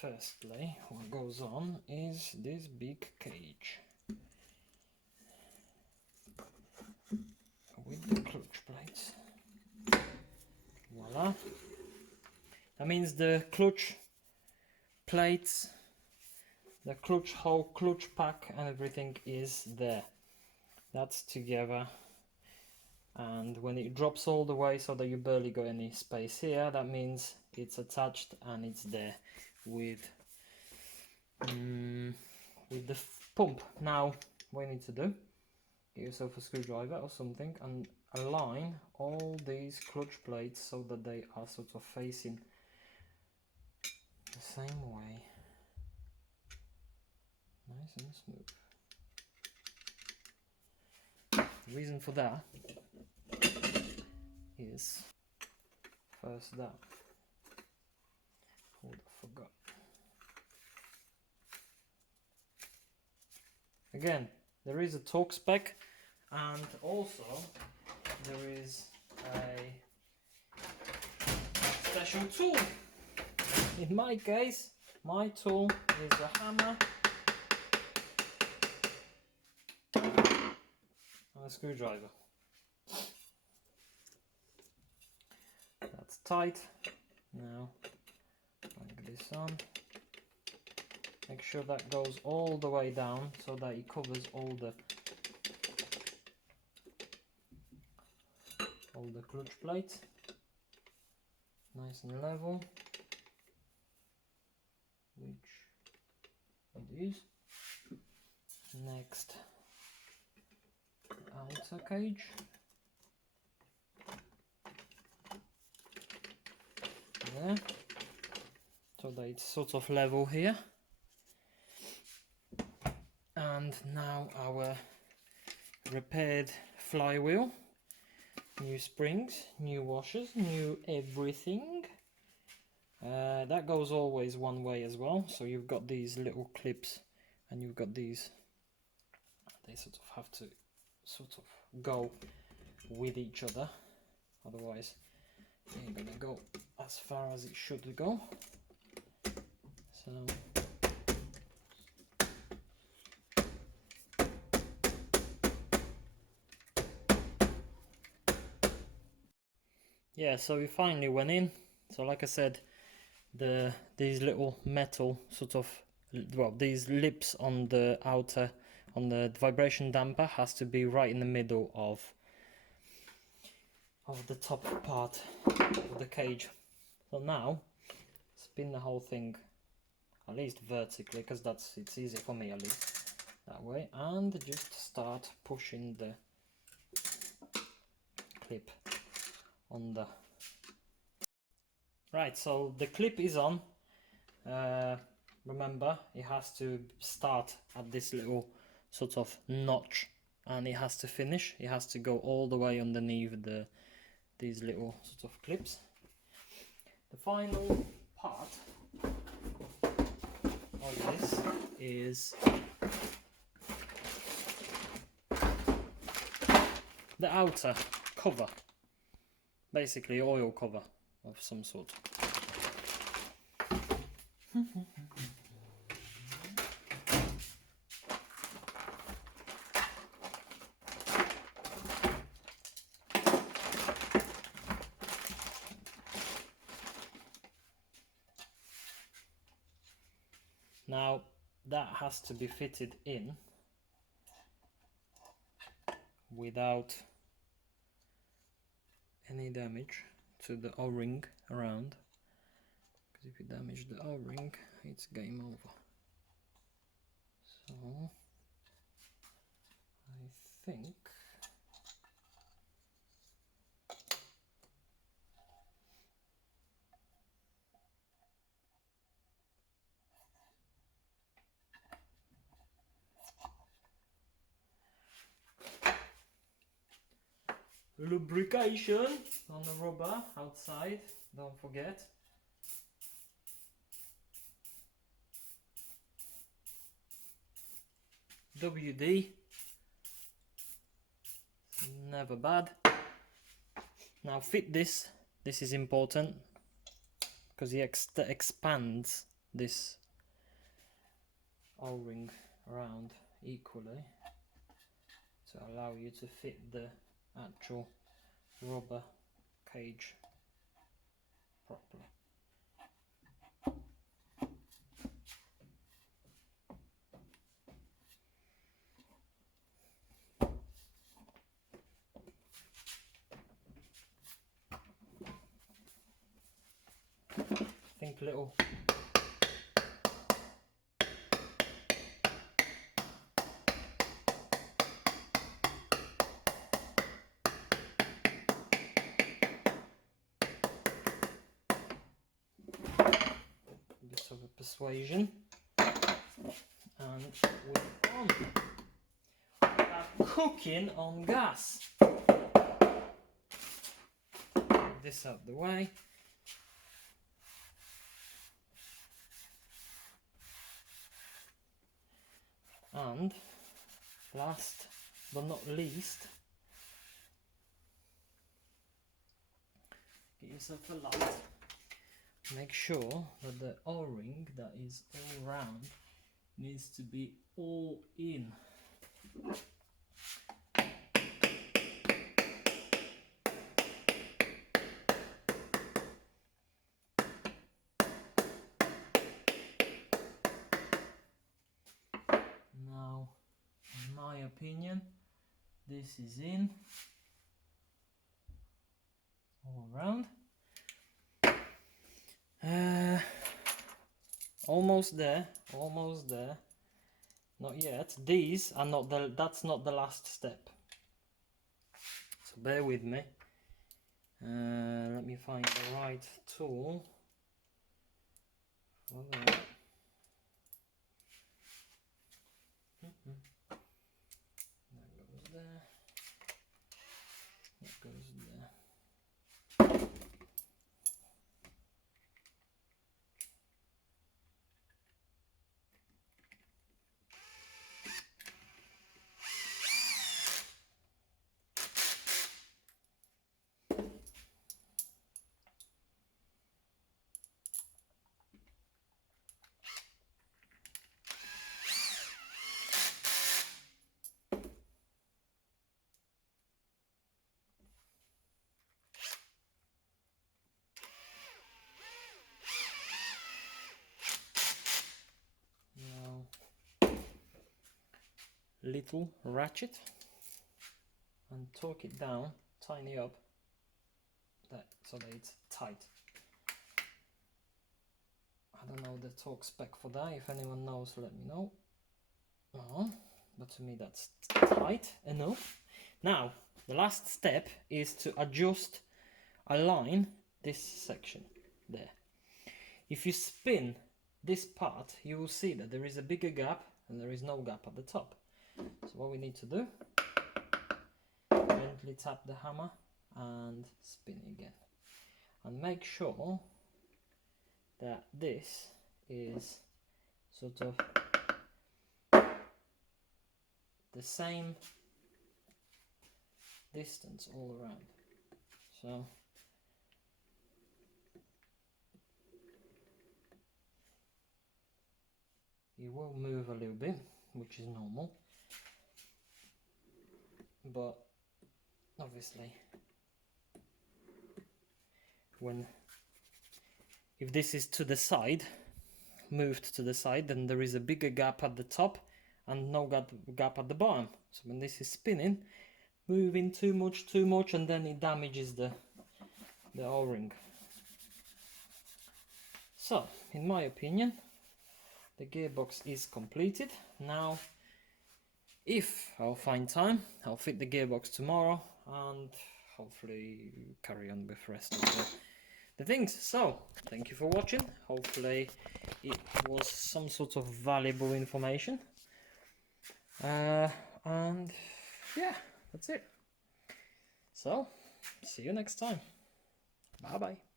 firstly, what goes on is this big cage with the clutch plates. Voila. That means the clutch plates, the clutch hole, clutch pack and everything is there. That's together. And when it drops all the way so that you barely got any space here, that means it's attached and it's there with the pump. Now what you need to do, get yourself a screwdriver or something and align all these clutch plates so that they are sort of facing the same way, nice and smooth. The reason for that is first that. Oh, I forgot. Again, there is a torque spec, and also there is a special tool. In my case, my tool is a hammer and a screwdriver. That's tight. Now, like this on. Make sure that goes all the way down so that it covers all the clutch plates. Nice and level, which it is. Next, outer cage. There, so that it's sort of level here. And now our repaired flywheel, new springs, new washers, new everything. That goes always one way as well, so you've got these little clips and you've got these, they sort of have to sort of go with each other, otherwise it ain't gonna go as far as it should go. So yeah, so we finally went in. So like I said, these little metal sort of, well, these lips on the outer, on the vibration damper has to be right in the middle of the top part of the cage. So now spin the whole thing at least vertically, because it's easier for me at least that way, and just start pushing the clip on the right. So the clip is on. Remember, it has to start at this little sort of notch and it has to finish, it has to go all the way underneath these little sort of clips. The final part of this is the outer cover, basically oil cover of some sort. Now that has to be fitted in without any damage to the O-ring around, because if you damage the O-ring it's game over. So I think lubrication on the rubber outside, don't forget. WD, never bad. Now fit this is important because it expands this O-ring around equally to allow you to fit the actual rubber cage properly. Think little bit of a persuasion, and we're on. We are cooking on gas. Get this out the way. And last but not least, get yourself a light. Make sure that the O-ring that is all round needs to be all in. Now, in my opinion, this is in all around. Almost there, almost there. Not yet. These are not the. That's not the last step. So bear with me. Let me find the right tool for that. That goes there. That goes there. Little ratchet and torque it down, tiny up that so that it's tight. I don't know the torque spec for that. If anyone knows, let me know. But to me that's tight enough. Now the last step is to align this section there. If you spin this part, you will see that there is a bigger gap and there is no gap at the top. So what we need to do, gently tap the hammer and spin again. And make sure that this is sort of the same distance all around. So you will move a little bit, which is normal. But obviously if this is to the side, moved to the side, then there is a bigger gap at the top and no gap at the bottom. So when this is spinning, moving too much, and then it damages the O-ring. So in my opinion, the gearbox is completed. Now if I'll find time, I'll fit the gearbox tomorrow and hopefully carry on with the rest of the things. So thank you for watching. Hopefully it was some sort of valuable information. And yeah, that's it. So see you next time. Bye bye.